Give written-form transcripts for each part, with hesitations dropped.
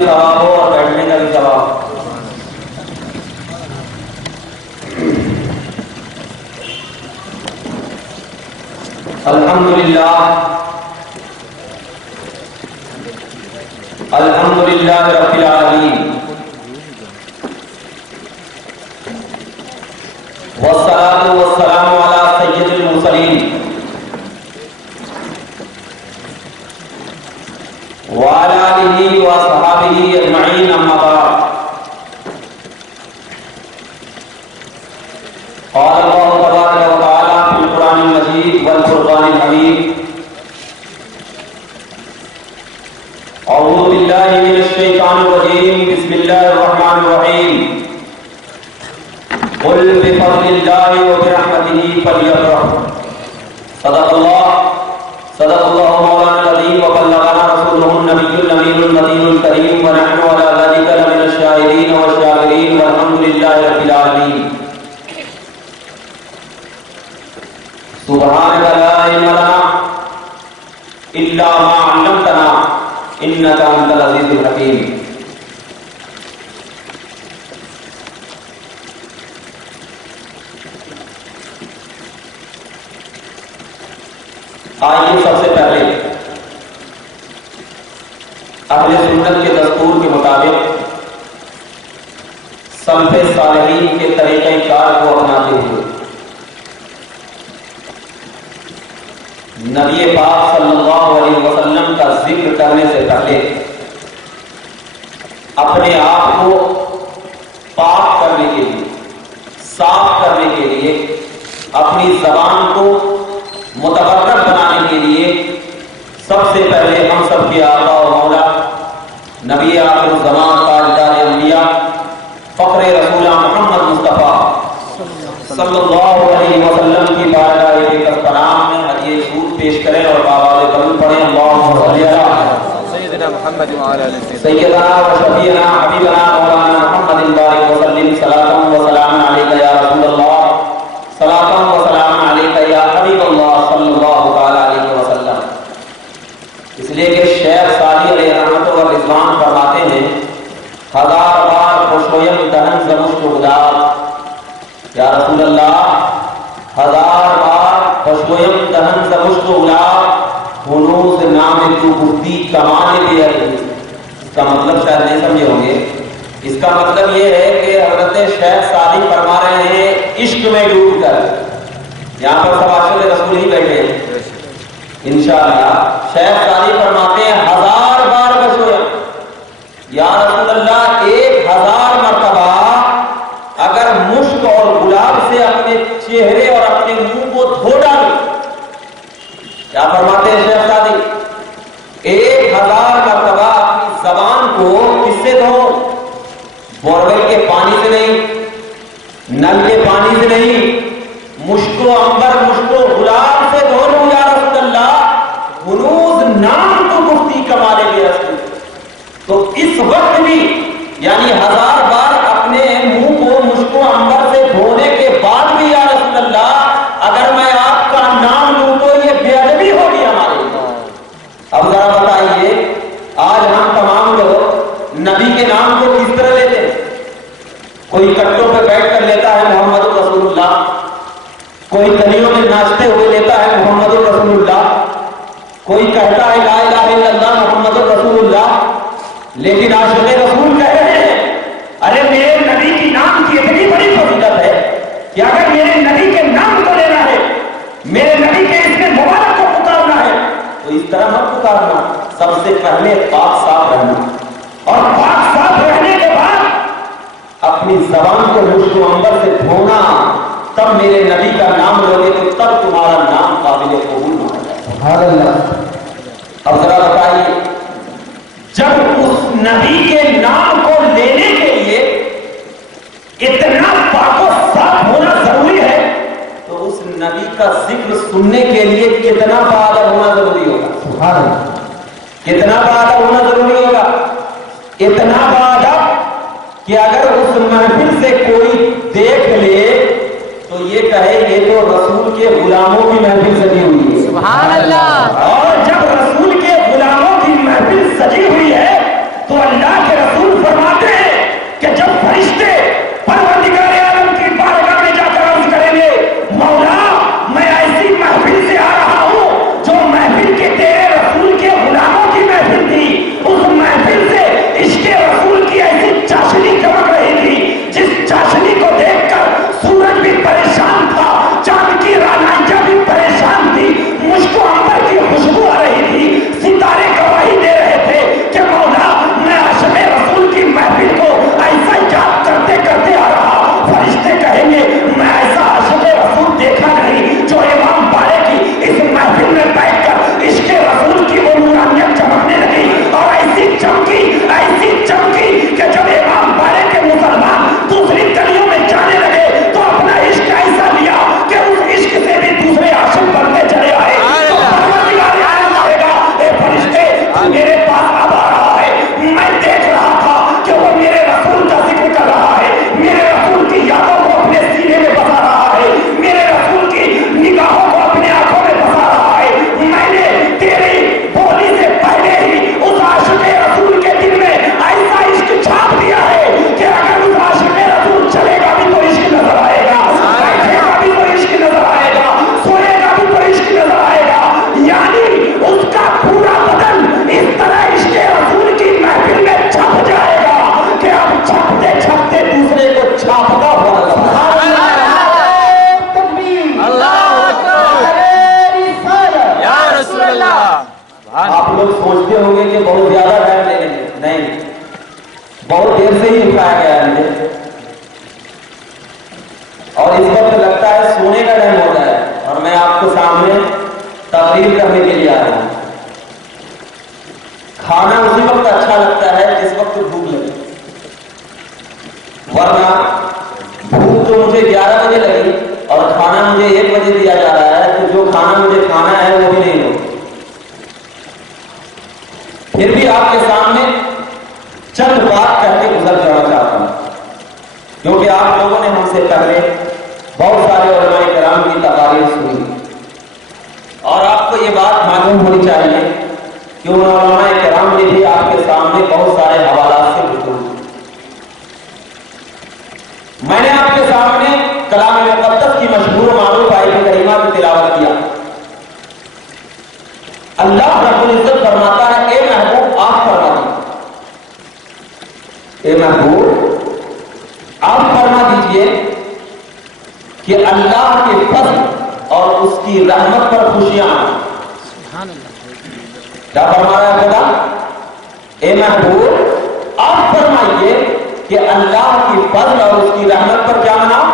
ثواب ہو اور بیٹھنے کا بھی ثواب. الحمدللہ الحمدللہ رب العالمین والصلاة والسلام علی سید المرسلین وعلى آلہ وصحابہ اجمعین. اما بعد. قال اللہ تبارک و تعالی فی القرآن المجید والفرقان الحمید. اعوذ باللہ من الشیطان الرجیم. بسم اللہ الرحمن الرحیم. قل بفضل اللہ وبرحمتہ فلیفرحوا. صدق اللہ مولانا العظیم وبلغنا رسوله النبی الامین المتین الکریم ونحن علی ذلک لمن الشاہدین والشاکرین والحمد للہ رب العالمین. سبحانک لا علم لنا الا ما علمتنا انک انت العزیز الحکیم. آئیے سب سے پہلے اہل سنت کے دستور کے مطابق سلف صالحین کے طریقہ کار کو اپناتے ہوئے نبی پاک صلی اللہ علیہ وسلم کا ذکر کرنے سے پہلے اپنے آپ کو پاک کرنے کے لیے، صاف کرنے کے لیے، اپنی زبان کو متبرک بنانے کے لیے سب سے پہلے ہم سب کے آقا و مولا نبی آخر الزمان تاجدار انبیاء فخر رسول محمد مصطفیٰ صلی اللہ علیہ وسلم کی بارگاہ پناہ میں ہدیہ سود پیش کریں اور بآواز بلند پڑھیں. اللہم صلی علی سیدنا محمد وعلی آلہ سیدنا و شفیعنا حبیبنا مولانا محمد بارک وسلم. صلاۃ و سلام علیک یا رسول اللہ، صلاۃ و سلام علیک یا حبیب اللہ صلی اللہ تعالی علیہ وسلم. اس لیے کہ شیخ سعدی علیہ رحمت و رضوان فرماتے ہیں ہزار بار خوشویم دہن زمشت گدار. یا رسول اللہ ہزار بار خوشویم دہن زمشت گدار ہنوز نام تو گفتی کمانے بھی ہے. اس کا مطلب شاید نہیں سمجھے ہوں گے. اس کا مطلب یہ ہے کہ حضرت شیخ سعدی فرما رہے ہیں عشق میں ڈوب کر. یہاں پر سب عاشق رسول ہی بیٹھے ہیں انشاءاللہ. شیخ سعدی فرماتے ہیں ہزار بار خوشویم. یا رسول اللہ 1000 مرتبہ اگر مشک اور گلاب سے اپنے چہرے اور اپنے منہ کو دھو ڈالو. کیا فرماتے ہیں شیخ سعدی؟ 1000 مرتبہ اپنی زبان کو کس سے دھو؟ بورویل کے پانی سے نہیں، نل کے پانی سے نہیں، مشک و عنبر مشک و گلاب سے دھو لوں یا رسول اللہ. ہنوز نام تو گفتی کمالے کے رسول. تو اس وقت بھی یعنی 1000 بار اپنے منہ کو مشک و عنبر سے دھونے کے بعد بھی یا رسول اللہ اگر میں آپ کا نام لوں تو یہ بے ادبی ہوگی ہمارے لیے. اب ذرا بتائیے آج ہم تمام لوگ نبی کے نام کو کس طرح لیتے ہیں؟ کوئی کٹوں پہ بیٹھ کر لیتا ہے محمد رسول اللہ، کوئی تلیوں میں ناچتے ہوئے لیتا ہے محمد رسول اللہ، کوئی کہتا ہے لا الہ الا اللہ محمد رسول اللہ. لیکن عاشق رسول کہہ رہے ہیں ارے میرے نبی کی نام کی اتنی بڑی فضیلت ہے کہ اگر میرے نبی کے نام کو لینا ہے، میرے نبی کے اس میں مبارک کو پکارنا ہے تو اس طرح مت پکارنا. سب سے پہلے پاک صاف رہنا، اور پاک صاف رہنے کے بعد اپنی زبان کو مشک و عنبر سے دھونا. تب میرے نبی کا نام لوگے تو تب تمہارا نام قابل قبول مانا جائے. سبحان اللہ. اب ذرا بتائیے جب اس نبی کے نام کو لینے کے لیے اتنا پاک و صاف ہونا ضروری ہے تو اس نبی کا ذکر سننے کے لیے کتنا باادب ہونا ضروری ہوگا. سبحان اللہ. کتنا باادب ہونا ضروری ہوگا. اتنا باادب کہ اگر اس محفل سے کوئی دیکھ لے تو یہ کہے یہ تو رسول کے غلاموں کی محفل سجی ہوئی ہے. سبحان اللہ. اور جب رسول کے غلاموں کی محفل سجی ہوئی ہے تو اللہ کے بہت دیر سے ہی اٹھایا گیا ہے مجھے، اور اس وقت لگتا ہے سونے کا ٹائم ہوتا ہے، اور میں آپ کو سامنے تقریر کرنے کے لیے آ رہا ہوں۔ کھانا اسی وقت اچھا لگتا ہے جس وقت بھوک لگے، ورنہ بھوک تو مجھے 11 بجے لگی اور کھانا مجھے 1 بجے دیا جا رہا ہے، تو جو کھانا مجھے کھانا ہے وہ بھی نہیں ہو۔ پھر بھی آپ کے سامنے چند بات کہہ کے گزر جانا چاہتا ہوں، کیونکہ آپ لوگوں نے ہم سے پہلے بہت سارے علماء کرام کی تقاریر سنی، اور آپ کو یہ بات معلوم ہونی چاہیے کہ ان علماء کرام نے بھی آپ کے سامنے بہت سارے حوالات سے گفتگو کی۔ میں نے آپ کے سامنے کلام مقدس کی مشہور و معروف آیت کریمہ کی تلاوت کیا۔ اللہ رب العزت فرماتا ہے اے محبوب آپ فرما دیجیے، اے محبوب آپ فرما دیجیے کہ اللہ کے فضل اور اس کی رحمت پر خوشیاں آئیں۔ کیا فرما رہا ہے خدا؟ اے محبوب آپ فرمائیے کہ اللہ کی فضل اور اس کی رحمت پر کیا مناؤ؟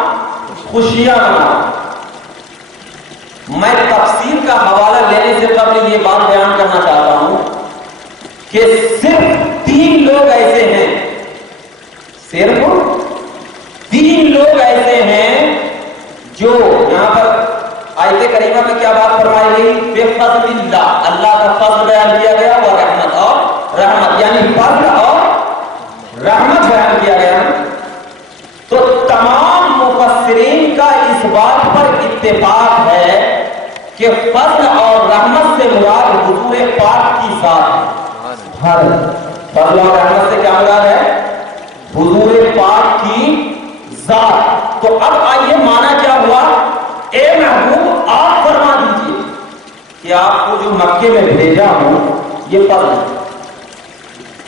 خوشیاں مناؤ۔ میں تفسیر کا حوالہ لینے سے قبل یہ بات بیان کرنا چاہتا ہوں کہ صرف 3 لوگ ایسے ہیں، صرف 3 لوگ ایسے ہیں جو یہاں پر آیت کریمہ میں کیا بات فرمائی گئی؟ بے فضل اللہ، اللہ کا فضل بیان کیا گیا، اور رحمت اور رحمت، یعنی فضل اور رحمت بیان کیا گیا۔ تو تمام مفسرین کا اس بات پر اتفاق ہے کہ فضل اور رحمت سے مراد حضور پاک کی ذات ہے۔ فضل اور رحمت سے کیا مراد ہے؟ حضور پاک کی ذات۔ تو اب آئیے مانا کیا ہوا؟ اے محبوب آپ فرما دیجئے کہ آپ کو جو مکے میں بھیجا ہوں یہ فضل ہے،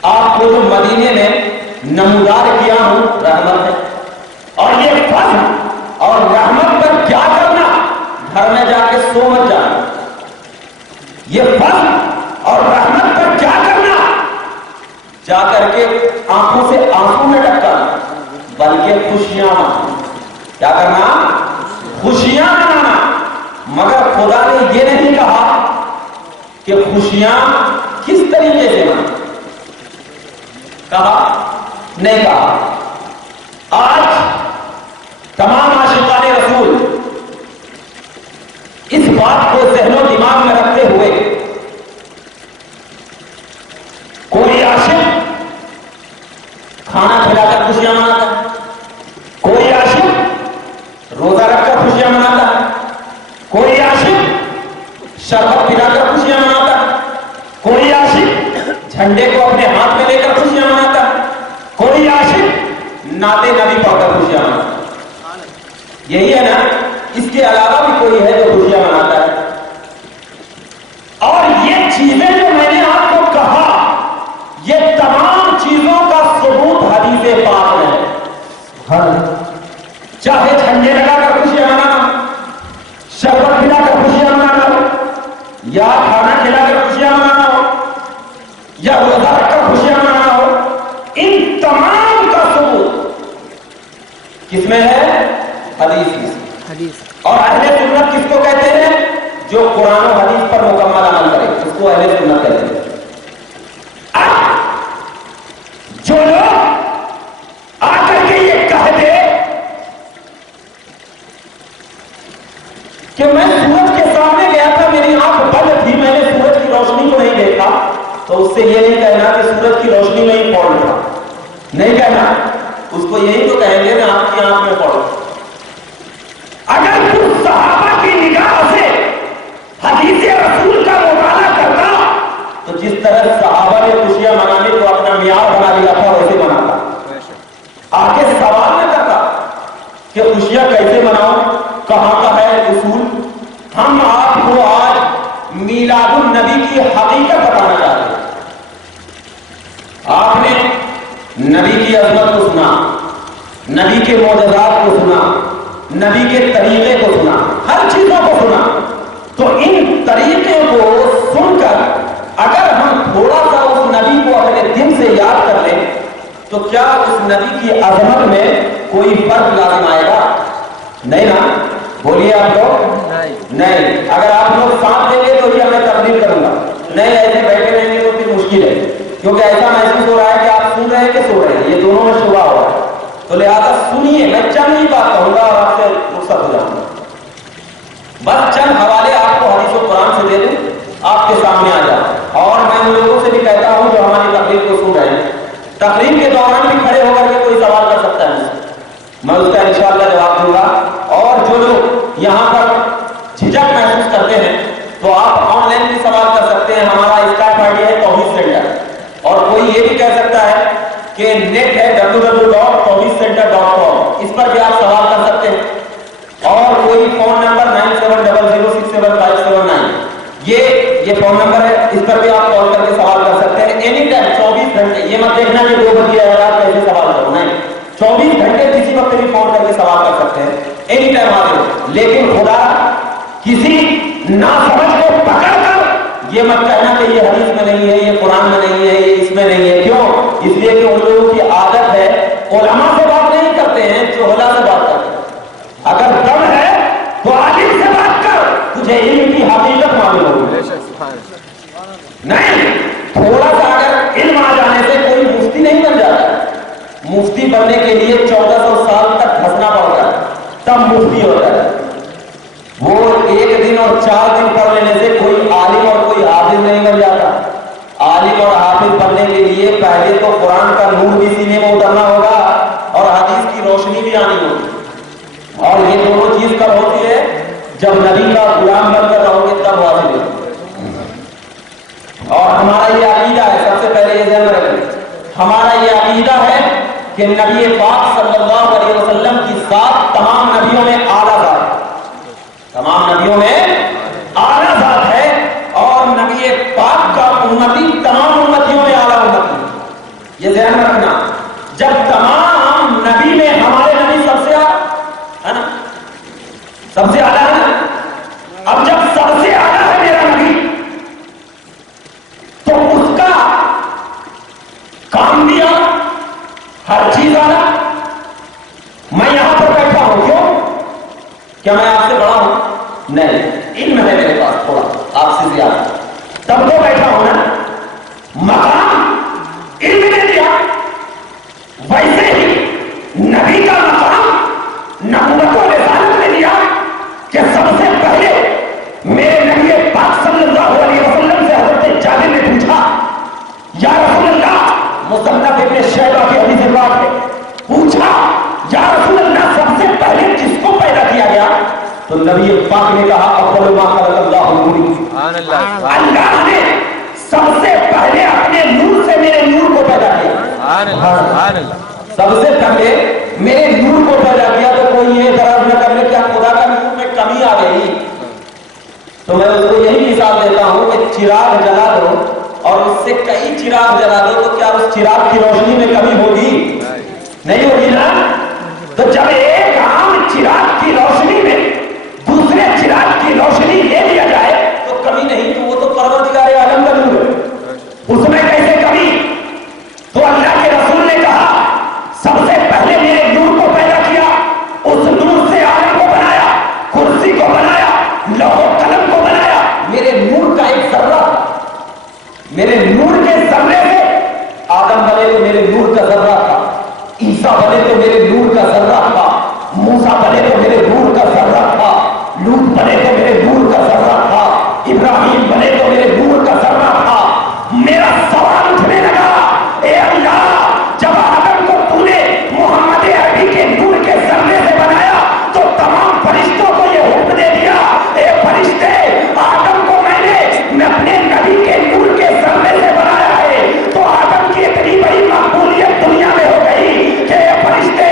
آپ کو جو مدینے میں نمودار کیا ہوں رحمت ہے، اور یہ فضل اور رحمت پر کیا کرنا؟ گھر میں جا کے سو مت جانا۔ یہ فضل اور رحمت پر کیا کرنا؟ جا کر کے آنکھوں سے آنسو میں ڈھکانا، بلکہ خوشیاں منانا۔ کیا کرنا؟ خوشیاں منانا۔ مگر خدا نے یہ نہیں کہا کہ خوشیاں کس طریقے سے منانا، کہا نہیں کہا۔ آج تمام عاشقان رسول اس بات کو ذہن و دماغ میں رکھتے ہوئے، کوئی عاشق کھانا کھلا کر خوشیاں مناتا ہے، کوئی عاشق روزہ رکھ کر خوشیاں مناتا ہے، کوئی عاشق شربت پلا کر خوشیاں مناتا ہے، کوئی عاشق جھنڈے کو اپنے ہاتھ میں لے کر خوشیاں مناتا ہے، کوئی عاشق نعت نبی پڑھ کر خوشیاں مناتا ہے۔ یہی ہے نا؟ اس کے علاوہ بھی کوئی ہے جو خوشیاں مناتا ہے؟ اور یہ چیزیں جو میں نے آپ کو کہا، یہ تمام چیزوں کا ثبوت حدیث پاک میں ہے۔ چاہے جھنڈے لگا کر خوشیاں منانا، شربت پلا کر خوشیاں منانا ہو، یا کھانا کھلا کر خوشیاں منانا ہو، یا روزہ رکھ کر خوشیاں منانا ہو، ان تمام کا ثبوت کس میں ہے؟ حدیث میں۔ اور اہل سنت کس کو کہتے ہیں؟ جو قرآن و حدیث پر مکمل عمل کرے، اس کو اہل سنت کہتے ہیں۔ جو لوگ آ کر کے یہ کہہ دے کہ میں سورج کے سامنے گیا تھا، میری آنکھ بند تھی، میں نے سورج کی روشنی کو نہیں دیکھا، تو اس سے یہ نہیں کہنا کہ سورج کی روشنی میں ہی فالٹ تھا، نہیں کہنا۔ اس کو یہی تو کہیں گے نا آپ کی آنکھ میں فالٹ۔ اگر تو صحابہ کی نگاہ سے حدیث رسول کا مطالعہ کرتا تو جس طرح صحابہ نے خوشیاں منانے کو اپنا معیار بنا لیا تھا ویسے مناتا، آگے سوال نہ کرتا کہ خوشیاں کیسے مناؤں، کہاں کا ہے اصول۔ ہم آپ کو آج میلاد النبی کی حقیقت بتانا چاہتے ہیں۔ آپ نے نبی کی عظمت کو سنا، نبی کے معجزات کو سنا، نبی کے طریقے کو سنا، ہر چیزوں کو سنا، تو ان طریقے کو سن کر اگر ہم تھوڑا سا اس نبی کو اپنے دل سے یاد کر لیں تو کیا اس نبی کی عظمت میں کوئی فرق لازم آئے گا؟ نہیں نا؟ بولیے آپ لوگ نہیں. اگر آپ لوگ ساتھ دیں گے تو یہ میں تقریر کروں گا, نہیں ایسے بیٹھے رہیں گے تو پھر مشکل ہے, کیونکہ ایسا محسوس ہو رہا ہے کہ آپ سن رہے ہیں کہ سو رہے ہیں, یہ دونوں میں شبہ ہو رہا ہے. تو لہٰذا سنیے, میں چند ہی بات کہوں گا اور آپ سے رخصت ہو جاؤں گا. بس چند حوالے آپ کو حدیث و قرآن سے دے دوں, آپ کے سامنے آ جاؤ. اور میں ان لوگوں سے بھی کہتا ہوں جو ہماری تقریر کو سن رہے ہیں, تقریر کے دوران بھی کھڑے ہو کر کے کوئی سوال کر سکتا ہے, میں اس کا انشاءاللہ جواب دوں گا. اور جو لوگ یہاں پر جھجک محسوس کرتے ہیں تو آپ آن لائن بھی سوال کر سکتے ہیں. ہمارا اسکائپ آئی ڈی ہے توحید سینٹر, اور کوئی یہ بھی کہہ سکتا ہے کہ نیٹ ہے www.tawhidcenter.com, اس پر بھی آپ سوال کر سکتے ہیں. اور کوئی فون نمبر 9700675779, یہ فون نمبر ہے, اس پر بھی آپ کال کر کے سوال کر سکتے ہیں. اینی ٹائم 24 گھنٹے, یہ مت دیکھنا کہ 2 بجے آپ کیسے سوال کرو, نہیں, 24 گھنٹے کسی وقت بھی فون کر کے سوال کر سکتے ہیں, اینی ٹائم آ جاؤ. لیکن خدا کسی ناسمجھ کو پکڑ کر یہ مت کہنا کہ یہ حدیث میں نہیں ہے, یہ قرآن میں نہیں ہے, یہ اس میں نہیں ہے. کیوں؟ اس لیے کہ ان لوگوں کی عادت ہے علماء سے بات نہیں کرتے ہیں, جہلا سے بات کرتے ہیں. اگر دم ہے تو عالم سے بات کر, تجھے علم کی حقیقت معلوم ہوگی. نہیں, تھوڑا سا اگر علم آ جانے سے کوئی مفتی نہیں بن جاتا. مفتی بننے کے لیے 1400 سال تک دھسنا پڑتا ہے, تب مفتی ہوتا ہے. وہ 1 دن اور 4 دن پڑھ لینے سے کوئی عالم اور کوئی حافظ نہیں بن جاتا. عالم اور حافظ بننے کے لیے پہلے تو قرآن کا نور بھی سینے میں اترنا ہوگا اور حدیث کی روشنی بھی آنی ہوگی. اور یہ دونوں چیز کب ہوتی ہے؟ جب نبی کا غلام بن کر رہو گے تب واضح ہوگی. اور ہمارا یہ عقیدہ ہے, سب سے پہلے یہ ذہن میں رکھیں, ہمارا یہ عقیدہ ہے کہ نبی پاک صلی اللہ علیہ وسلم کی ذات تمام نبیوں میں اعلیٰ ذات ہے, تمام نبیوں میں اعلیٰ ذات ہے. اور نبی پاک کا امتی تمام امتیوں میں اعلیٰ امتی, یہ ذہن میں رکھنا. جب تمام نبی میں ہمارے نبی سب سے ہے نا, سب سے اعلیٰ ہے نا. اب جب سب سے اعلیٰ ہے میرا نبی تو اس کا کام دیا, ہر چیز اعلیٰ. میں یہاں پر بیٹھا ہوں, کیوں؟ کیا میں آپ سے بڑا ہوں؟ نہیں, علم ہے میرے پاس تھوڑا آپ سے زیادہ, تب تو بیٹھا ہوں نا. مقام علم نے دیا, ویسے ہی نبی کا مقام نبوت و رسالت نے دیا کہ سب سے پہلے میرے نبی پاک صلی اللہ علیہ وسلم سے حضرت جابر نے پوچھا, یا رسول اللہ, مصنف ابن شیبہ کی حدیث پاک ہے, پوچھا یا رسول اللہ سب سے پہلے کس کو پیدا کیا گیا؟ تو نبی پاک نے کہا اول ما خلق اللہ نور, اللہ نے سب سے پہلے اپنے نور سے میرے نور کو پیدا کیا. سب سے پہلے میرے نور کو پیدا کیا. تو کوئی یہ اعتراض نہ کر لے کیا خدا کا نور میں کمی آ گئی. تو میں اس کو یہی مثال دیتا ہوں کہ چراغ جلا دو اور اس سے کئی چراغ جلا دو تو کیا اس چراغ کی روشنی میں کمی ہوگی؟ نہیں ہوگی نا. تو جب ایک عام چراغ کی روشنی میں دوسرے چراغ کی روشنی لے لیا جائے تو کمی نہیں, تو وہ تو پروردگار عالم کا نور ہے, اس میں کیسے کمی؟ تو اللہ کے رسول نے کہا سب سے پہلے میرے نور کو پیدا کیا, اس نور سے عالم کو بنایا, کرسی کو بنایا, لوح و قلم کو بنایا. میرے نور کا ایک ذرہ, میرے نور کے ذرے سے آدم بنے تو میرے نور کا ذرہ تھا, عیسیٰ بنے تو میرے نور کا ذرہ تھا, موسیٰ بنے تو میرے نور کا ذرہ تھا, لوط بنے تو میرے نور کا ذرہ تھا, ابراہیم بنے تو میرے نور کا ذرہ تھا. میرا سوال اٹھنے لگا, اے اللہ, جب آدم کو تو نے محمد عربی کے نور کے ذرے سے بنایا تو تمام فرشتوں کو یہ حکم دے دیا, اے فرشتے, آدم کو میں نے اپنے نبی کے نور کے ذرے سے بنایا ہے. تو آدم کی اتنی بڑی مقبولیت دنیا میں ہو گئی کہ اے فرشتے,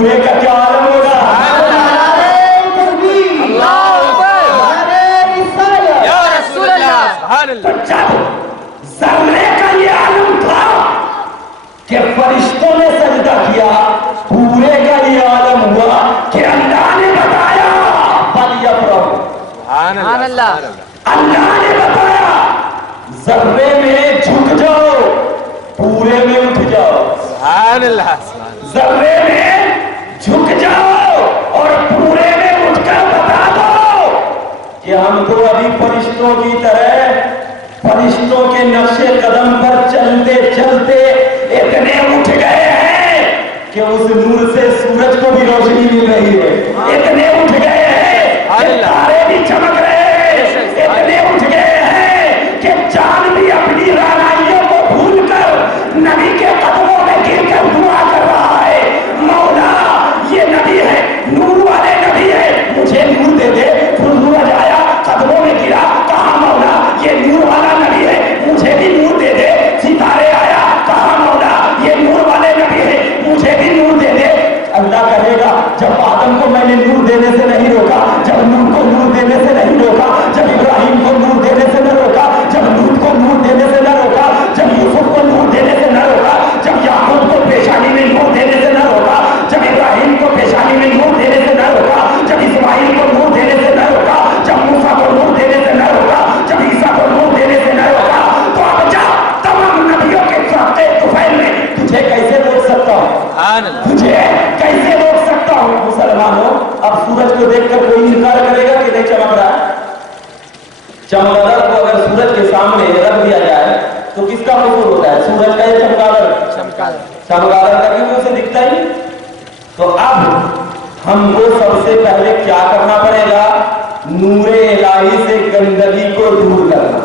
پورے کا کیا عالم ہوگا؟ تو جب ذرے کا یہ عالم تھا کہ فرشتوں نے سجدہ کیا، پورے کا یہ عالم ہوا کہ اللہ نے بتایا سبحان اللہ، اللہ نے بتایا ذرے میں جھک جاؤ، پورے میں اٹھ جاؤ، سبحان اللہ، ذرے میں جھک جاؤ اور پورے میں اٹھ کر بتا دو کہ ہم تو ابھی فرشتوں کی طرح فرشتوں کے نقش قدم پر چلتے چلتے اتنے اٹھ گئے ہیں کہ اس نور سے سورج کو بھی روشنی مل رہی ہے، اتنے اٹھ گئے ہیں کہ تارے بھی چمک رہے ہیں، اتنے اٹھ گئے ہیں کہ چاند بھی اپنی رانائیوں کو بھول کر نبی کے قدموں میں گر کر دعا کر رہا ہے، مولا یہ نبی ہے، نور والے نبی ہے، مجھے نور دے دے۔ پھر سورج آیا قدموں میں گرا، کہا مولا یہ نور والا نبی ہے، مجھے بھی نور دے دے۔ ستارے آیا، کہا مولا یہ نور والے نبی ہے، مجھے بھی نور دے دے۔ اللہ کہے گا جب آدم کو میں نے نور دینے سے نہیں روکا، جب نور کو نور دینے سے نہیں روکا، جب ابراہیم کو نور دینے سے نہ روکا، جب لوط کو نور دینے سے نہ روکا، جب یوسف کو نور دینے سے نہ روکا، جب یعقوب کو پیشانی میں نور دینے سے نہ روکا، جب ابراہیم کو پیشانی میں نور دینے سے نہ روکا، جب اسماعیل کو نور دینے سے نہ روکا، جب موسیٰ کو نور دینے سے نہ روکا، جب عیسیٰ کو نور دینے سے نہ روکا، تو اب جا تمام نبیوں کے فرقے طفیل میں تجھے کیسے روک سکتا ہوں؟ تجھے کیسے روک سکتا ہوں؟ مسلمانوں اب سورج کو دیکھ کر کوئی انکار کرے گا کہ نہیں چمک رہا ہے؟ چمگادڑ کو اگر سورج کے سامنے رکھ دیا جائے تو کس کا قصور ہوتا ہے؟ سورج کا یا چمگادڑ؟ چمگادڑ کا، کیونکہ اسے دکھتا ہی۔ تو اب ہم کو سب سے پہلے کیا کرنا پڑے گا؟ نور الہی سے گندگی کو دور کرنا۔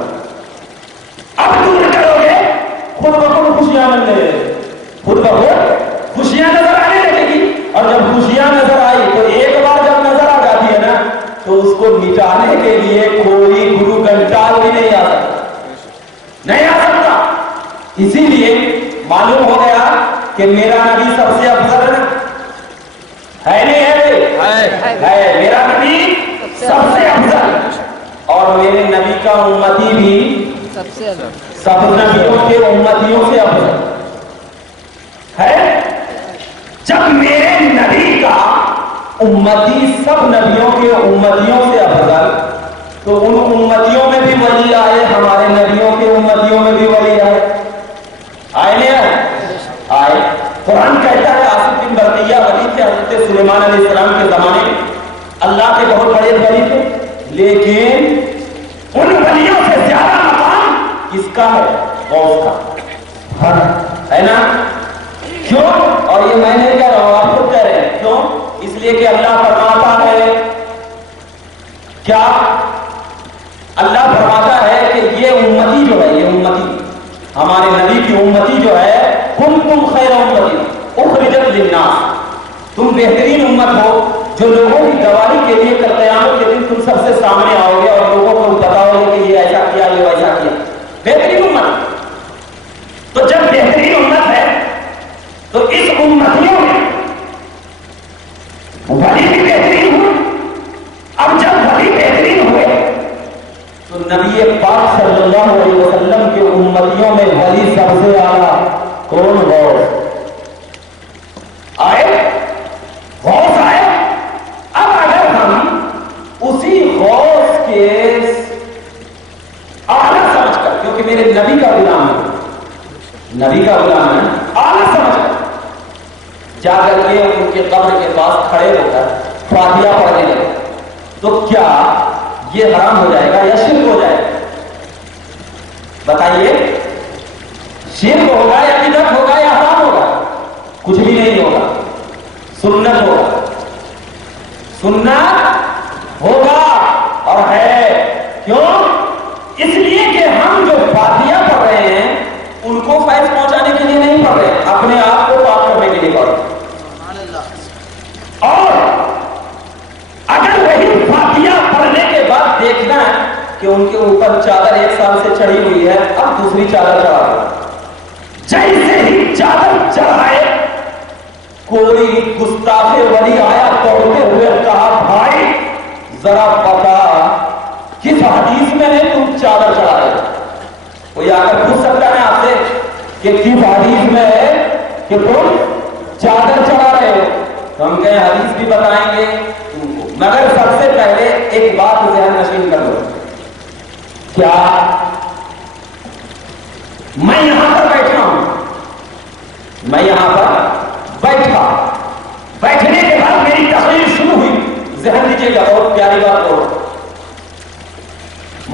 اب دور کرو گے خود بخود خوشیاں ملنے لگے گی، خود بخود خوشیاں نظر آنے لگے گی، اور جب خوشیاں نظر آئی تو ایک بار جب نظر آ جاتی ہے نا تو اس کو مٹانے کے لیے کوئی گرو گھنٹال بھی نہیں آ سکتا، نہیں آ سکتا۔ اسی لیے معلوم ہو گیا کہ میرا نبی سب سے افضل ہے نہیں ہے، میرا نبی سب سے افضل، اور میرے نبی کا امتی بھی سب نبیوں کے امتیوں سے افضل ہے۔ جب میرے نبی کا امتی سب نبیوں کے امتیوں سے افضل، تو ان امتیوں میں بھی ولی آئے، ہمارے نبیوں کے امتیوں میں بھی ولی آئے نہیں آئے۔ قرآن کہتا ہے آصف بن برقیہ ولی تھے، حضرت سلیمان علیہ السلام کے زمانے میں اللہ کے بہت بڑے ولی تھے، لیکن ان ولیوں سے زیادہ مقام کس کا ہے؟ غوث کا ہے نا؟ کیوں؟ اور یہ میں نہیں کہہ رہا ہوں، آپ خود کہہ رہے ہیں۔ کیوں؟ اس لیے کہ اللہ فرماتا ہے کیا؟ اللہ فرماتا ہے کہ یہ امتی جو ہے، یہ امتی ہمارے نبی کی امتی جو ہے، کنتم خیر امتی اخرجت للناس، تم بہترین امت ہو جو لوگوں کی گواہی کے لیے کل قیامت کے دن تم سب سے سامنے آؤ گے اور لوگوں کو بتاؤ گے کہ یہ ایسا کیا، یہ ویسا کیا، بہترین امت۔ تو جب بہترین امت ہے تو اس امتیوں میں ولی بھی بہترین ہوئے۔ اب جب ولی بہترین ہوئے تو نبی پاک صلی اللہ علیہ وسلم کے امتیوں میں ولی سب سے اعلیٰ کون؟ غوث آئے، غوث آئے۔ اب اگر ہم اسی غوث کے اعلیٰ سمجھ کر، کیونکہ میرے نبی کا غلام ہے، نبی کا غلام ہے، اعلیٰ سمجھ کر جا کر کے ان کے قبر کے پاس کھڑے ہو کر فاتحہ پڑھنے لگے تو کیا یہ حرام ہو جائے گا یا شرک ہو جائے گا؟ بتائیے، شرک ہوگا یا بدعت ہوگا یا حرام ہوگا؟ کچھ بھی نہیں ہوگا، سنت ہوگا، سنت ہوگا اور ہے۔ کیوں؟ اس لیے کہ ہم جو فاتحہ پڑھ رہے ہیں ان کو فیض پہنچانے کے لیے نہیں پڑھ رہے، اپنے آپ کو پاک کرنے کے لیے پڑھ رہے ہیں۔ اور اگر وہی فاتحہ پڑھنے کے بعد دیکھنا ہے کہ ان کے اوپر چادر 1 سال سے چڑھی ہوئی ہے، اب دوسری چادر چڑھا دو، جیسے ہی چادر چڑھائے کوئی گستاخ ولی آیا توڑتے ہوئے کہا بھائی ذرا بتا کس حدیث میں ہے تم چادر چڑھا رہے ہو؟ کوئی آ کر پوچھ سکتا ہے آپ سے کہ کس حدیث میں ہے کہ تم چادر چڑھا رہے ہو؟ تو ہم کہیں حدیث بھی بتائیں گے تم کو، مگر سب سے پہلے ایک بات ذہن نشین کر لو. کیا میں یہاں پر بیٹھا ہوں، میں یہاں پر بیٹھا، بیٹھنے کے بعد میری تقریر شروع ہوئی. ذہن دیجیے گا، بہت پیاری بات ہو.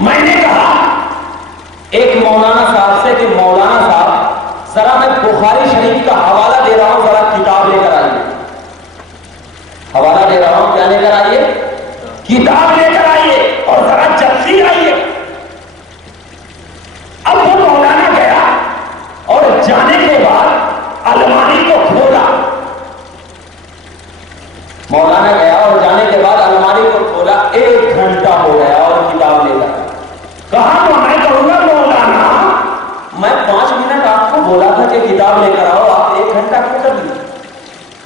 میں نے کہا ایک مولانا صاحب سے کہ مولانا صاحب ذرا میں بخاری شریف کا حوالہ دے رہا ہوں، ذرا کتاب لے کر آئیے. حوالہ دے رہا ہوں، کیا لے کر آئیے؟ کتاب لے کر آئیے اور ذرا جلدی آئیے. اب وہ مولانا گیا اور جانے کے بعد الماری کو کھولا. مولانا گیا اور جانے کے بعد الماری کو کھولا. 1 گھنٹہ ہو گیا اور کتاب لے کر کہا تو میں کہوں گا مولانا میں 5 منٹ آپ کو بولا تھا کہ کتاب لے کر آؤ، آپ 1 گھنٹہ کیوں کر دیے؟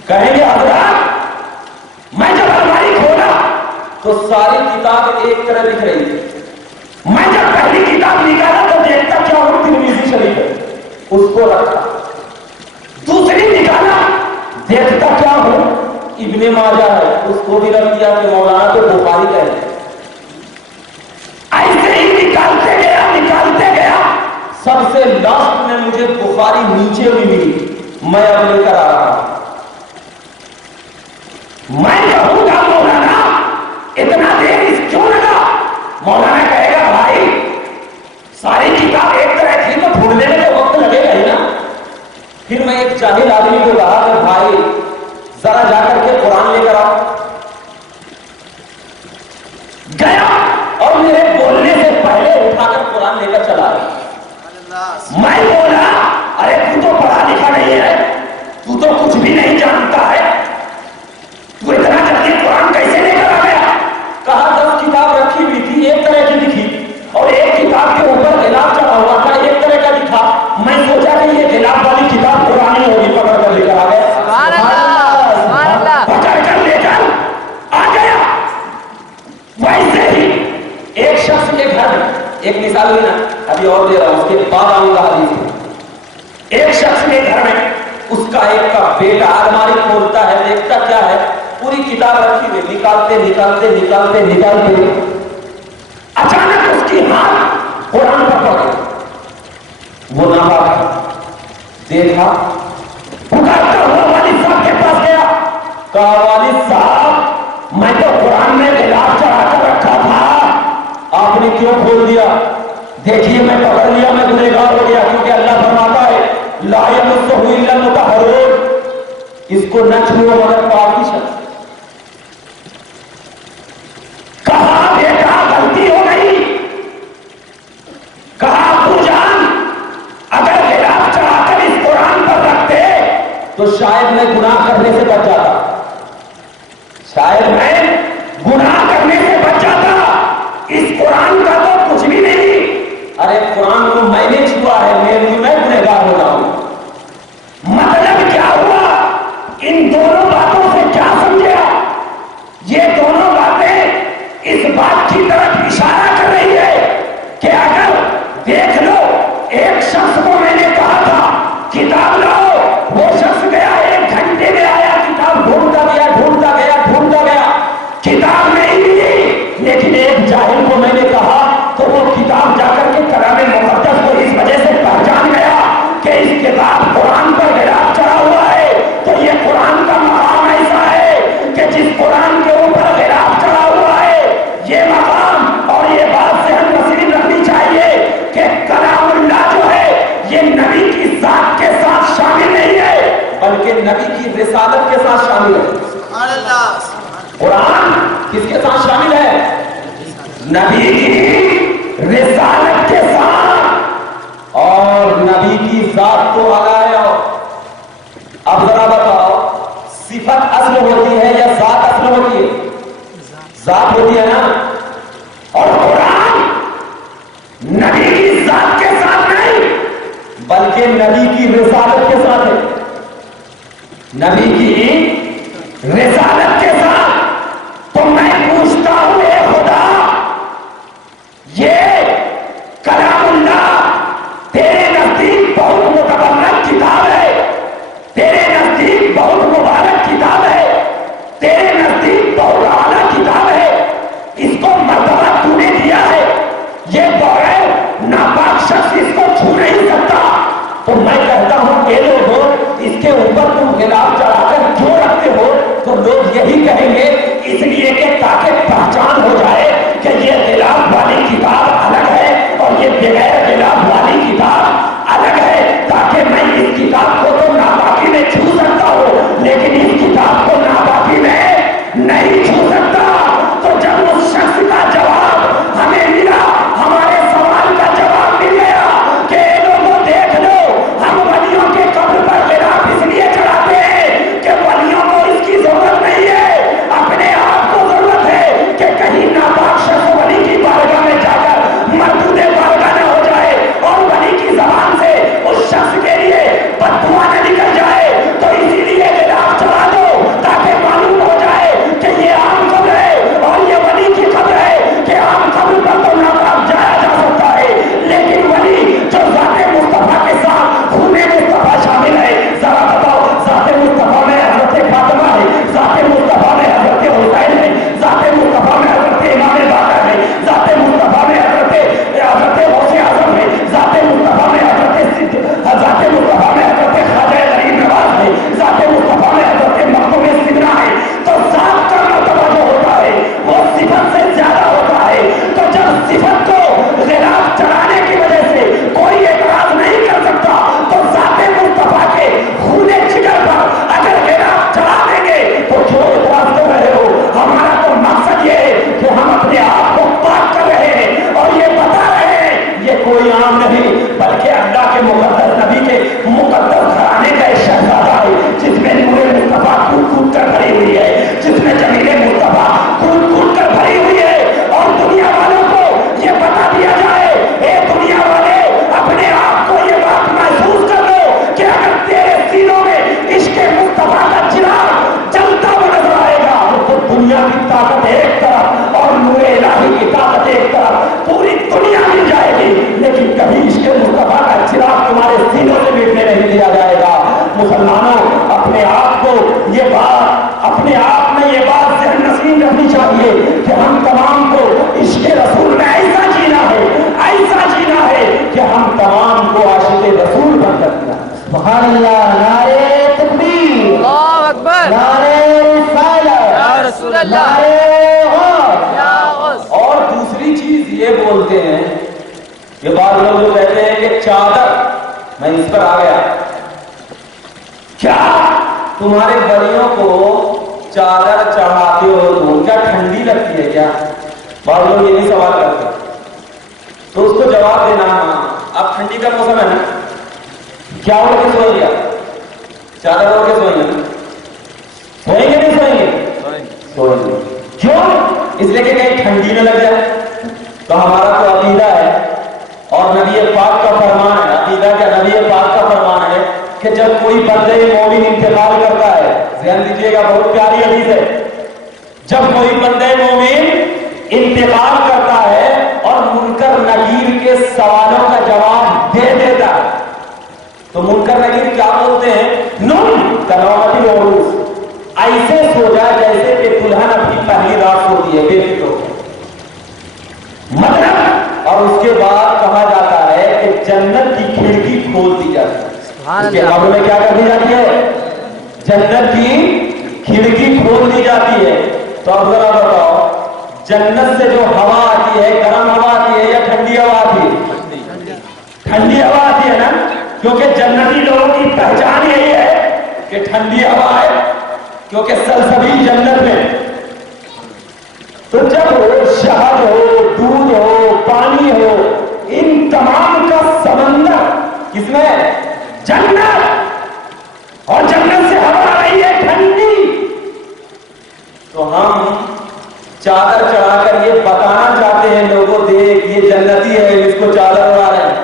کہیں گے حضرات میں جب الماری کھولا تو ساری کتاب ایک طرح دکھ رہی تھی. میں جب پہلی کتاب نکالا تو دیکھتا کیا ہوں ترمذی شریف ہے، اس کو رکھا. دوسری نکالا دیکھتا کیا ہوں ابن ماجہ ہے، اس کو بھی رکھ دیا کہ مولانا تو بخاری کا ہے. ایسے ہی نکالتے گیا سب سے لاسٹ میں مجھے بخاری نیچے بھی ملی. میں اب لے کر آ رہا ہوں. میں کہوں گا مولانا اتنا دیر اس کیوں لگا؟ مولانا کہے گا بھائی ساری کتاب ایک طرح تھی تو ڈھونڈنے میں تو وقت لگے گا ہی نا. پھر میں ایک جاہل آدمی کو کہا کہ بھائی ذرا جا کر کے قرآن لے کر آؤ. گیا اور میرے بولنے سے پہلے اٹھا کر قرآن لے کر چلا گیا. میں بولا ارے تو تو پڑھا لکھا نہیں ہے، تو تو کچھ بھی نہیں جانتا ہے، تو اتنا جلدی قرآن کیسے لے کر آ گیا؟ کہا 10 کتاب رکھی ہوئی تھی، ایک طرح کی دکھی اور ایک کتاب کے اوپر غلاف چڑھا ہوا تھا، ایک طرح کا دکھا. میں سوچا کہ یہ غلاف والی کتاب قرآن ہوگی، پکڑ کر لے کر آ گیا. پکڑ کر لے کر آ گیا. ویسے ہی ایک شخص کے گھر میں ایک مثال ہوئی نا، ابھی اور دے رہا ہوں، اس کے بعد آؤں گا حدیث. ایک شخص کے گھر میں اس کا ایک کا بیٹا الماری کھولتا ہے، دیکھتا کیا ہے پوری کتاب رکھی ہوئی. نکالتے اچانک اس کی ہاتھ قرآن پر پڑ گئی. وہ ناپاک دیکھا، پکارتا ہوا والد صاحب کے پاس گیا. کہا والد صاحب میں تو قرآن میں غلاف چڑھا کر رکھا تھا، آپ نے کیوں کھول دیا؟ دیکھیے میں پکڑ لیا، میں گنہگار ہو گیا، کیونکہ اللہ فرماتا ہے لا یمسہ الا المطہرون، اس کو نہ چھوؤ مگر پاک شخص. کہا بیٹا غلطی ہو گئی. کہا ابو جان اگر غلاف چڑھا کر اس قرآن پر رکھتے تو شاید میں گناہ کرنے سے بچ جاتا، شاید میں گناہ کرنے سے بچ جاتا. اس قرآن کا تو کچھ بھی نہیں. ارے قرآن کو میں نے چھوا ہے، میں گنہگار ہو جاؤں. مطلب کیا ہوا؟ ان دونوں باتوں سے کیا سمجھا؟ یہ دونوں باتیں اس بات کی طرف اشارہ کر رہی ہے کہ اگر دیکھ لو ایک شخص کو میں نے کہا تھا کتاب لاؤ، وہ شخص گیا 1 گھنٹے میں آیا، کتاب ڈھونڈتا گیا کتاب نہیں ملی. لیکن ایک جاہل کو میں نے کہا تو وہ کتاب جا کر کے کلام مقدس کو اس وجہ سے پہچان گیا کہ اس کتاب قرآن پر غلاف چڑھا ہوا ہے. تو یہ قرآن کا مقام ایسا ہے کہ جس قرآن کے اوپر غلاف چڑھا ہوا ہے، یہ مقام اور یہ بات ذہن نصیب رکھنی چاہیے کہ کلام اللہ جو ہے یہ نبی کی ذات کے ساتھ شامل نہیں ہے بلکہ نبی کی رسالت کے ساتھ شامل ہے. قرآن کس کے ساتھ شامل ہے؟ نبی کی رسالت کے ساتھ، اور نبی کی ذات تو آگا ہے. اب ذرا بتاؤ صفت اصل ہوتی ہے یا ذات اصل ہوتی ہے؟ ذات ہوتی ہے نا. اور قرآن نبی کی ذات کے ساتھ نہیں بلکہ نبی کی رسالت کے ساتھ ہے. نبی کی رسالت کے ساتھ. تو میں پوچھتا ہوں اے خدا، یہ کلام اللہ تیرے نزدیک بہت متبرک کتاب ہے، تیرے نزدیک بہت مبارک کتاب ہے، تیرے نزدیک بہت اعلیٰ کتاب ہے، اس کو مرتبہ تو نے دیا ہے، یہ بغیر ناپاک شخص اس کو چھو نہیں سکتا. تو میں کہتا ہوں کہ لوگوں اس کے اوپر تم غلاف چڑھا کر کیوں رکھتے ہو؟ تو لوگ یہی کہیں گے اس لیے کہ تاکہ پہچان ہو جائے کہ یہ غلاف والی کتاب الگ ہے اور یہ بغیر غلاف والی کتاب الگ ہے، تاکہ میں اس کتاب کو تو ناپاکی میں چھو سکتا ہوں لیکن اس کتاب کو ناپاکی میں نہیں چھو سکتا. تو جب اس شخص کا جواب ہمیں ملا، ہمارے سوال کا جواب مل گیا کہ لوگوں دیکھ لو، ہم ولیوں کے قبر پر غلاف اس لیے چڑھاتے ہیں کہ ولیوں کو اس کی ضرورت نہیں ہے، اپنے آپ کو ضرورت ہے کہ کہیں ناپاک شخص ولی کی بارگاہ میں جا کر مردود بارگاہ نہ ہو جائے اور ولی کی زبان سے اس شخص کے لیے بددعا نہ نکل جائے. تو اسی لیے غلاف چڑھا دو تاکہ معلوم ہو جائے کہ یہ عام قبر ہے اور یہ ولی کی قبر ہے، کہ عام قبر پر تو ناپاک جایا جا سکتا ہے لیکن ولی جو ذات مصطفیٰ کے ساتھ خون مصطفیٰ شامل ہے. ذرا بتاؤ، ذات مصطفیٰ میں حضرت فاطمہ ہے، ذات مصطفیٰ میں حضرت حسین ہے، ذات مصطفیٰ میں حضرت امام باقر ہے، ذات مصطفیٰ میں حضرت غوث اعظم ہے، ذات مصطفیٰ میں ذات مصطفیٰ میں حضرت خواجہ غریب نواز ہے، ذات مصطفیٰ میں حضرت مخدوم سدرا ہے. تو ذات کا مرتبہ جو ہوتا ہے وہ صفت سے زیادہ ہوتا ہے. تو جب صفت کو غلاف چڑھانے کی وجہ سے کوئی اعتراض نہیں کر سکتا تو ذات مصطفیٰ کے خون جگر پر اگر غلاف چڑھا دیں گے تو کیوں اعتراض کر رہے ہو؟ ہمارا تو مقصد یہ ہے کہ ہم اپنے آپ کو پاک کر رہے ہیں اور یہ بتا رہے ہیں یہ کوئی عام نہیں بلکہ اللہ کے مقدس نبی کے مقدس گھرانے کا ایک شہزادہ ہے جس میں نور مصطفیٰ کود کود کر بھری ہوئی ہے، جس میں جمیل مصطفیٰ کود کود کر بھری ہوئی ہے. اور دنیا والوں کو یہ بتا دیا جائے، اے دنیا والے اپنے آپ کو یہ بات محسوس کر لو کہ اگر تیرے سینوں میں عشق مصطفیٰ کا چراغ جلتا ہوا نظر آئے گا تو دنیا کی طاقت ایک طرف اور نور الہی کی طاقت ایک طرف، پوری دنیا مل جائے گی لیکن کبھی عشق مصطفیٰ کا چراغ تمہارے سینوں سے مٹنے نہیں دیا جائے گا. مسلمانوں اپنے آپ کو یہ بات، اپنے آپ میں یہ بات ذہن نشین رکھنی چاہیے کہ ہم تمام کو عشق رسول میں ایسا جینا ہے کہ ہم تمام کو عاشق رسول بن سکتے ہیں. سبحان اللہ، نعرہ تکبیر، اللہ اکبر، نعرہ رسالت، یا رسول اللہ، نعرہ غوث. یا غوث. اور دوسری چیز یہ بولتے ہیں کہ بعض لوگ جو کہتے ہیں کہ چادر، میں اس پر آ گیا، کیا تمہارے بڑیوں کو چادر چڑھاتے ہو تم کیا ٹھنڈی لگتی ہے کیا؟ بعض لوگ یہ بھی سوال کرتے ہیں تو اس کو جواب دینا، اب ٹھنڈی کا موسم ہے نا، کیا اوڑھ کے سوئیں گے؟ چادر اوڑھ کے سوئیں گے؟ سوئیں گے نہیں سوئیں گے؟ سوئیں گے. کیوں؟ اس لیے کہ کہیں ٹھنڈی نہ لگ جائے. تو ہمارا تو عقیدہ ہے اور نبی پاک کا فرمان ہے، عقیدہ کیا نبی پاک کا فرمان ہے کہ جب کوئی بندے مومن انتقال کرتا ہے، ذہن دیجیے گا بہت پیاری حدیث ہے، جب کوئی بندے مومن انتقال کرتا ہے اور منکر نکیر کے سوالوں کا جواب دے دیتا ہے تو منکر نکیر کیا بولتے ہیں؟ نم کنومتی عروس، ایسے سو جائے جیسے کہ دلہن اپنی پہلی رات سوتی ہے بے فکر ہو کے. مطلب، اور اس کے بعد کہا جاتا ہے کہ جنت کی کھڑکی کھول دی جاتی ہے. اس کے قبر میں کیا کر دی جاتی ہے؟ جنت کی کھڑکی کھول دی جاتی ہے. تو اب ذرا بتاؤ، جنت سے جو ہوا آتی ہے گرم ہوا آتی ہے یا ٹھنڈی ہوا آتی ہے؟ ٹھنڈی ہوا آتی ہے نا، کیونکہ جنتی لوگوں کی پہچان یہی ہے کہ ٹھنڈی ہوا ہے، کیونکہ سلسبیل جنت میں. تو جب شہد ہو، دودھ ہو، پانی ہو، ان تمام کا سمندر کس میں؟ جنت. اور جنت سے ہوا آ رہی ہے ٹھنڈی. تو ہم چادر چڑھا کر یہ بتانا چاہتے ہیں لوگوں، دیکھ یہ جنتی ہے، اس کو چادر اڑا رہے ہیں،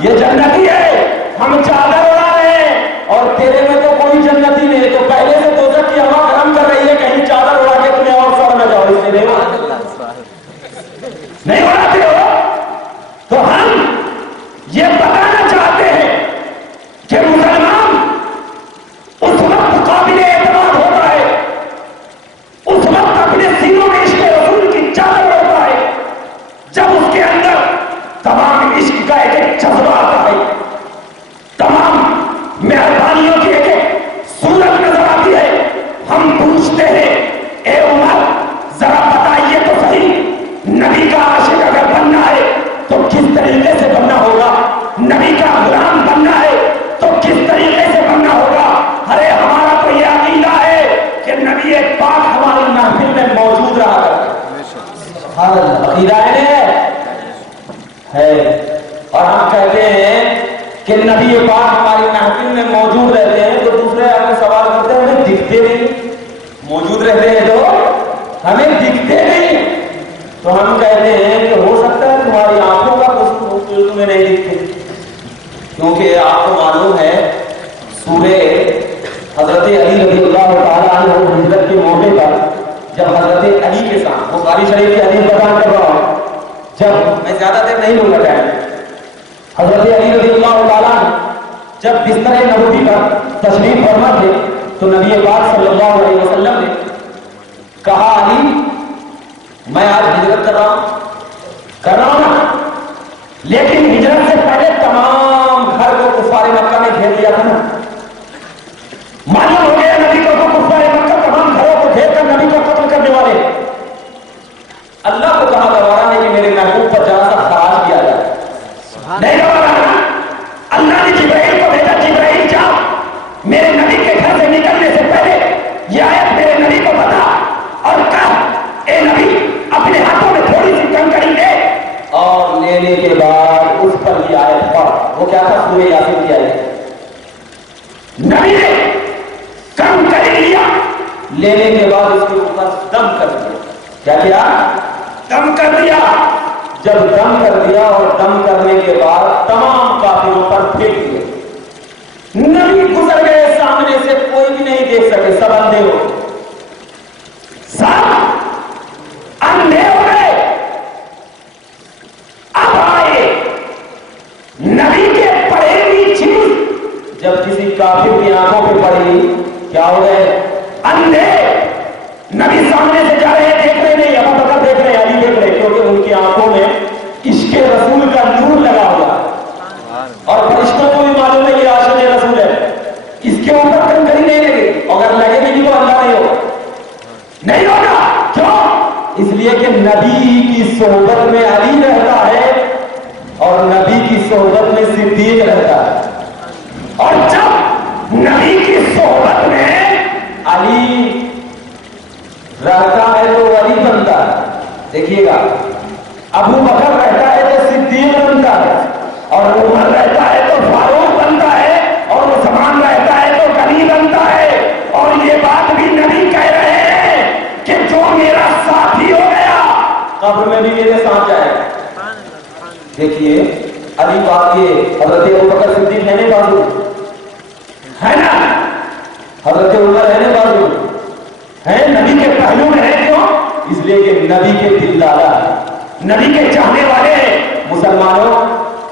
یہ جنتی ہے، ہم چادر اڑا رہے ہیں اور تیرے میں تو کوئی جنت اڑاتے نہیں ہو نہیں اڑاتے ہو؟ تو ہم یہ بتانا چاہتے ہیں کہ مسلمان اس وقت قابل اعتماد ہوتا ہے، اس وقت اپنے سینوں میں عشق رسول کی چادر ہوتا ہے جب اس کے اندر تمام عشق کا ایک ایک جذبہ آتا ہے، تمام مہربانیوں کی ایک ایک صورت نظر آتی ہے۔ ہم پوچھتے ہیں اے عمر ذرا بتائیے تو صحیح، نبی کا عاشق اگر بننا ہے تو کس طریقے سے بننا ہوگا؟ نبی کا غلام بننا ہے تو کس طریقے سے بننا ہوگا؟ ارے ہمارا تو یہ عقیدہ ہے کہ نبی پاک ہماری محفل میں موجود رہا کرتے، عقیدہ ہے، اور ہم کہتے ہیں کہ نبی پاک ہماری محفل میں موجود رہتے ہیں، تو دوسرے آپ کو سوال کرتے ہیں ہمیں دکھتے نہیں، موجود رہتے ہیں تو ہمیں دکھتے نہیں، تو ہم کہتے ہیں کہ ہو سکتا ہے تمہاری آنکھوں کا قصور ہو تو تمہیں نہیں دکھتے، کیونکہ آپ کو معلوم ہے سورہ حضرت علی رضی اللہ تعالیٰ عنہ ہجرت کے موقع پر جب حضرت علی کے ساتھ بخاری شریف کی حدیث بیان کر رہا ہوں، جب میں زیادہ دیر نہیں لوں گا ٹائم، حضرت علی رضی اللہ تعالیٰ جب بستر نبوی پر تشریف فرما تھے تو نبی پاک صلی اللہ علیہ وسلم نے کہا علی میں آج ہجرت کر رہا ہوں نا، لیکن ہجرت سے پہلے تمام گھر کو کفار مکہ نے گھیر لیا تھا نا، معلوم ہو گیا نبی کو کفار مکہ تمام گھروں کو گھیر کر نبی کو قتل کرنے والے، اللہ کو کہا گوارا ہے کہ میرے محبوب پر ذرا سا خراج کیا جائے، نہیں گوارا ہے، اللہ نے جبرائیل کو بھیجا، جبرائیل جا میرے نبی کے گھر سے نکلنے سے پہلے یہ آیت میرے نبی کو بتا اور کہا اے نبی اپنے ہاتھوں میں تھوڑی سی کنکری لے، اور لینے کے بعد اس پر یہ آیت پڑھ، وہ کیا تھا؟ سورہ یاسین کی آیت، نبی نے کنکری لیا، لینے کے بعد اس کے اوپر دم کر دیا، کیا کیا؟ دم کر دیا، جب دم کر دیا اور دم کرنے کے بعد تمام کافروں پر پھینک دیا، نبی گزر گئے سامنے سے، کوئی بھی نہیں دیکھ سکے، سب اندھے ہو، سب اندھے ہو گئے، اب آئے نبی کے پڑھے ہوئی چیز جب کسی کافر کی آنکھوں پہ پڑی، کیا ہو گئے؟ اندھے، نبی سامنے سے جا رہے ہیں، دیکھ رہے نہیں، ابو بکر دیکھ رہے، علی دیکھ رہے، کیونکہ ان کی آنکھوں میں عشق رسول کا نور لگا ہوا، اور فرشتوں کو بھی معلوم ہے یہ عاشق رسول ہے، اس کے اوپر کنکری نہیں لگے، اگر لگے بھی تو اللہ نہیں ہوگا، کیوں؟ اس لیے کہ نبی کی صحبت میں علی رہتا ہے اور نبی کی صحبت میں صدیق رہتا ہے، اور جب نبی کی صحبت میں علی رہتا ہے تو ولی بنتا ہے، دیکھیے گا ابو بکر رہتا ہے تو صدیق بنتا ہے، اور عمر رہتا ہے تو فاروق بنتا ہے، اور عثمان رہتا ہے تو غنی بنتا ہے، اور یہ بات بھی نبی کہہ رہے ہیں کہ جو میرا ساتھی ہو گیا قبر میں بھی میرے ساتھ جائے گا۔ دیکھیے علی بات یہ حضرت ابو بکر صدیق ہے نہیں بازو ہے نا، حضرت عمر ہے نا بازو ہے، نبی کے پہلو میں ہے، کیوں؟ اس لیے کہ نبی کے دل دادا ہے، نبی کے چاہنے والے ہیں۔ مسلمانوں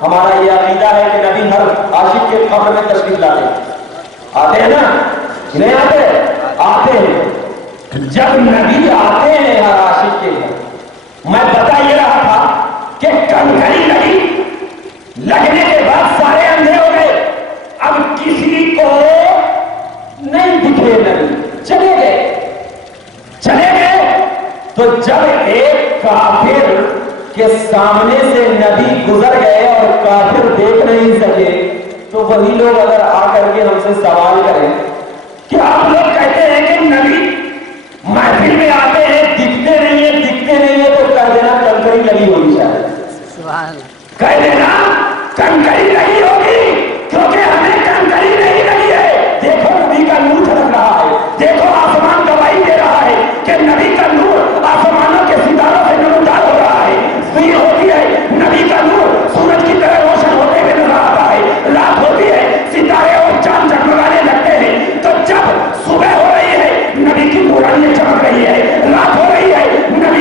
ہمارا یہ عقیدہ ہے کہ نبی ہر عاشق کے قبر میں تشریف لاتے ہیں، آتے ہیں نا، نہیں آتے ہیں، جب نبی آتے ہیں ہر عاشق کے گھر، میں بتا یہ رہا تھا کہ کنکری لگی، لگنے کے بعد سارے اندھے ہو گئے، اب کسی کو نہیں دکھے نبی، چلے گئے، تو جب ایک کافر کے سامنے سے نبی گزر گئے اور کافر دیکھ نہیں سکے، تو وہی لوگ اگر آ کر کے ہم سے سوال کریں کہ آپ لوگ کہتے ہیں کہ نبی محفل میں آتے ہیں دکھتے نہیں ہیں، تو کہہ دینا کنکری لگی ہوئی شاید، کہہ دینا کنکری لگی ہوگی، کیونکہ ہمیں کنکری نہیں لگی ہے۔ دیکھو نبی کا نور جھلک رہا ہے، دیکھو آسمان گواہی دے رہا ہے کہ نبی کا نور آسمانوں کے ستاروں سے نمودار ہو رہا ہے، سوئی ہوتی ہے نبی کا نور سورج کی طرح روشن ہوتے ہوئے نظر آتا ہے، رات ہوتی ہے ستارے اور چاند جگمگانے لگتے ہیں، تو جب صبح ہو رہی ہے نبی کی نورانیت چمک رہی ہے، رات ہو رہی ہے نبی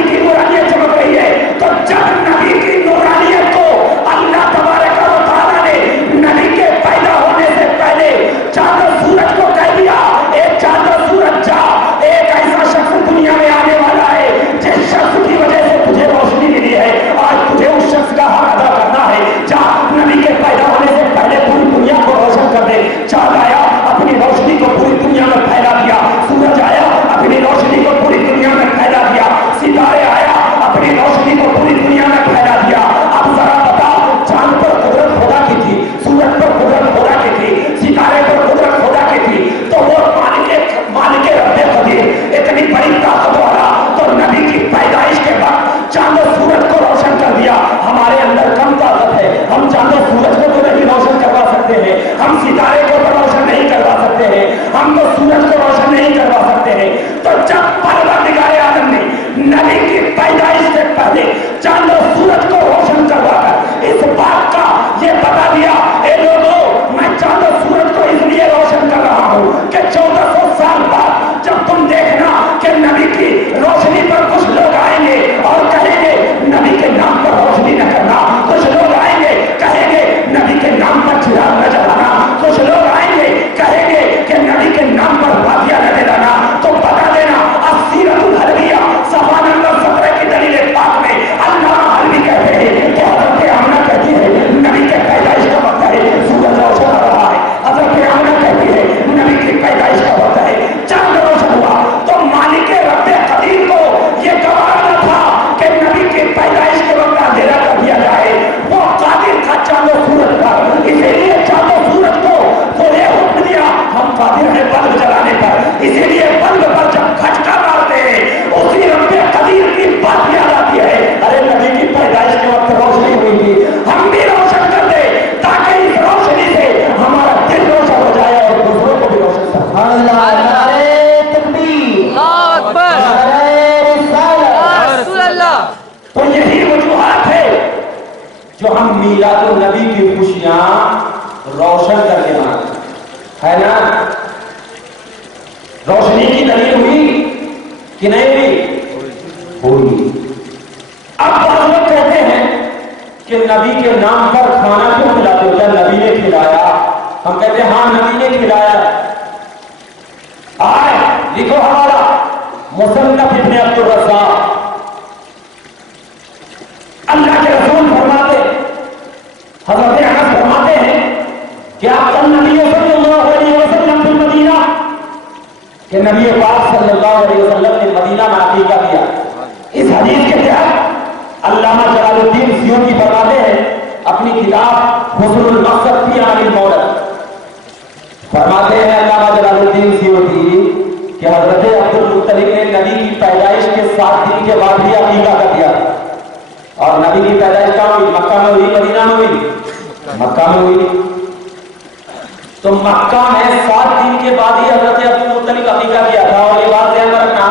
روشن کر کے مارا ہے نا. روشنی کی دلیل ہوئی کہ نہیں ہوئی؟ ہوئی. اب بعض لوگ کہتے ہیں کہ نبی کے نام پر کھانا کیوں کھلاتے ہو؟ کیا نبی نے کھلایا؟ ہم کہتے ہیں ہاں نبی نے کھلایا. آئے لکھو ہمارا مصنف ابن عبد الرزاق. اللہ کے رسول فرماتے، حضرت انس فرماتے ہیں کہ آپ کا نبی صلی اللہ علیہ وسلم فی المدینہ، کہ نبی پاک صلی اللہ علیہ وسلم نے مدینہ میں عقیقہ کیا. اس حدیث کے تحت علامہ جلال الدین سیوطی فرماتے ہیں اپنی کتاب حسن المقصد فی عن المولد، فرماتے ہیں علامہ جلال الدین سیوطی کہ حضرت عبد المطلب نے نبی کی پیدائش کے 7 دن کے بعد ہی عقیقہ کر دیا. اور نبی کی پیدائش کہاں ہوئی؟ مکہ میں ہوئی، مدینہ میں ہوئی؟ مکہ میں ہوئی. تو مکہ میں 7 دن کے بعد ہی حضرت عبد المطلب عقیقہ کیا تھا. اور یہ بات ذہن میں رکھنا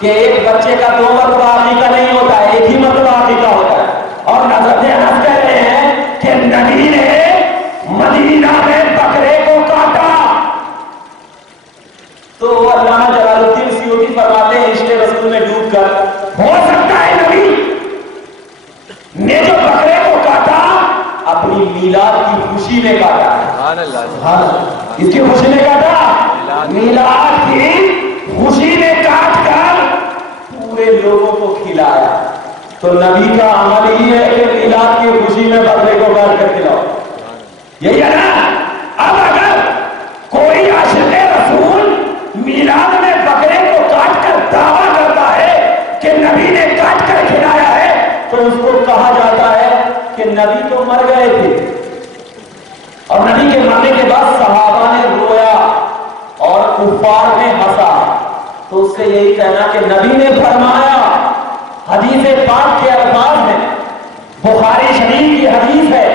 کہ ایک بچے کا 2 مرتبہ عقیقہ نہیں ہوتا ہے، ایک ہی مرتبہ عقیقہ ہوتا ہے. اور حضرت انس کہہ رہے ہیں کہ نبی نے مدینہ میں بکرے کو کاٹا. تو علامہ جلال الدین سیوطی فرماتے ہیں عشق رسول میں ڈوب کر، ہو سکتا ہے نبی نے جو بکرے کو کاٹا اپنی میلاد کی خوشی میں کاٹا. سبحان اللہ. سبحان اللہ. اس کی خوشی میں کاٹا، میلاد کی خوشی میں کاٹ کر پورے لوگوں کو کھلایا. تو نبی کا عمل ہی ہے کہ میلاد کی خوشی میں بکرے کو کاٹ کر کھلاؤ. یہی ہے نا. اب اگر کوئی عاشق رسول میلاد میں بکرے کو کاٹ کر دعویٰ کرتا ہے کہ نبی نے کاٹ کر کھلایا ہے تو اس کو کہا جاتا ہے کہ نبی تو مر گئے تھے. اور نبی کے مرنے کے بعد صحابہ نے رویا اور کفار نے ہنسا. تو اس سے یہی کہنا کہ نبی نے فرمایا، حدیث پاک کے الفاظ ہیں، بخاری شریف کی حدیث ہے،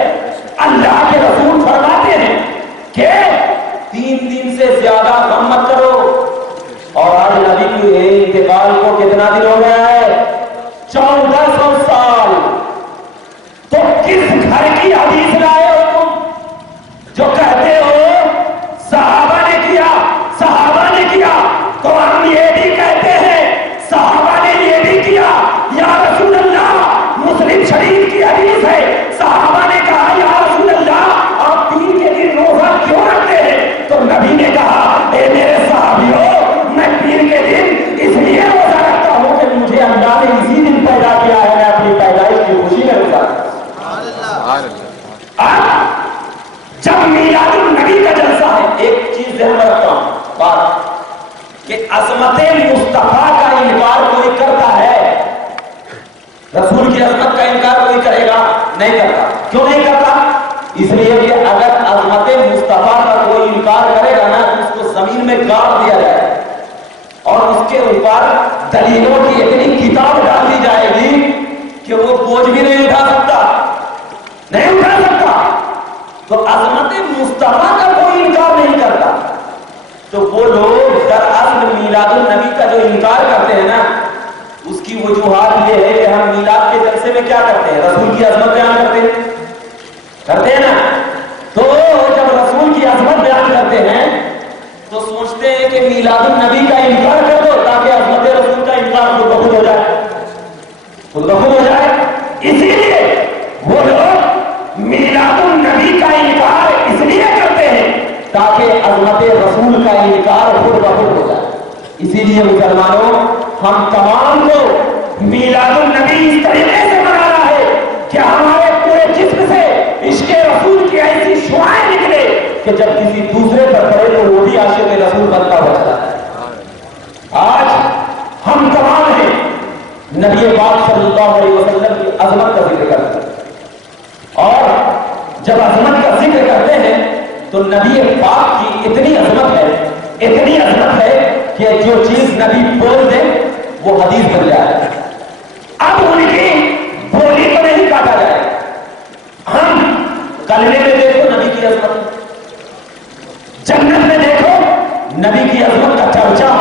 اللہ کے رسول فرماتے ہیں کہ 3 دن سے زیادہ غم مت کرو. اور آج نبی کے انتقال کو کتنا دن ہو گیا ہے؟ 1400 سال. تو کس گھر کی حدیث لائے ہو تم جو کہتے ہو صحابہ نے کیا، صحابہ نے کیا؟ تو ہم یہ بھی کہتے ہیں صحابہ نے یہ بھی کیا. یا رسول اللہ، مسلم شریف کی حدیث ہے، صحابہ نے کہا یا رسول اللہ آپ پیر کے دن روزہ کیوں رکھتے ہیں؟ تو نبی نے کہا اے میرے صحابیوں، میں پیر کے دن اس لیے روزہ رکھتا ہوں کہ مجھے اللہ نے اسی دن پیدا کیا ہے، میں اپنی پیدائش کی خوشی میں روزہ رکھتا ہوں. اب جب میلاد النبی کا جلسہ ہے، ایک چیز ذہن میں رکھتا ہوں بات کہ عظمت مصطفیٰ کا انکار کوئی کرتا ہے، رسول کی عظمت کا انکار کوئی کرے گا؟ نہیں کرتا. کیوں نہیں کرتا؟ اس لیے کہ اگر عظمت مصطفیٰ کا کوئی انکار کرے گا نا تو اس کو زمین میں گاڑ دیا جائے اور اس کے اوپر دلیلوں کی اتنی کتاب ڈال دی جائے گی کہ وہ بوجھ بھی نہیں اٹھا سکتا، نہیں اٹھا سکتا. تو عظمت مصطفیٰ کا کوئی انکار نہیں کرتا. تو وہ لوگ دراصل میلاد النبی کا جو انکار کرتے ہیں نا، اس کی وجوہات یہ ہے کہ ہم میلاد کے جلسے میں کیا کرتے ہیں؟ رسول کی عظمت بیان کرتے ہیں نا. تو جب رسول کی عظمت بیان کرتے ہیں تو سوچتے ہیں کہ میلاد النبی کا انکار کر دو تاکہ عظمت رسول کا انکار خود بخود ہو جائے، خود بخود ہو جائے. اسی لیے وہ لوگ میلاد النبی کا انکار اس لیے کرتے ہیں تاکہ عظمت رسول کا انکار خود بخود ہو جائے. اسی لیے مسلمانوں، ہم تمام کو میلاد النبی اس طریقے سے منانا ہے کہ ہمارے پورے جسم سے عشق رسول کی ایسی شعائیں نکلے کہ جب کسی دوسرے پر پڑے تو وہ بھی عاشق رسول بنتا ہوا چلا ہے. آج ہم تمام ہیں نبی پاک صلی اللہ علیہ وسلم کی عظمت کا ذکر کرتے ہیں، اور جب عظمت کا ذکر کرتے ہیں تو نبی پاک کی اتنی عظمت ہے، اتنی عظمت ہے کہ جو چیز نبی بول دے وہ حدیث بن جائے. اب ان کی بولی کو نہیں کاٹا جائے. ہم کلمے میں دیکھو نبی کی عظمت، جنت میں دیکھو نبی کی عظمت کا چرچا،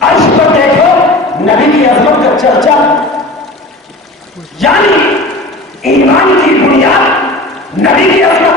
عرش پر دیکھو نبی کی عظمت کا چرچا. یعنی ایمان کی بنیاد نبی کی عظمت،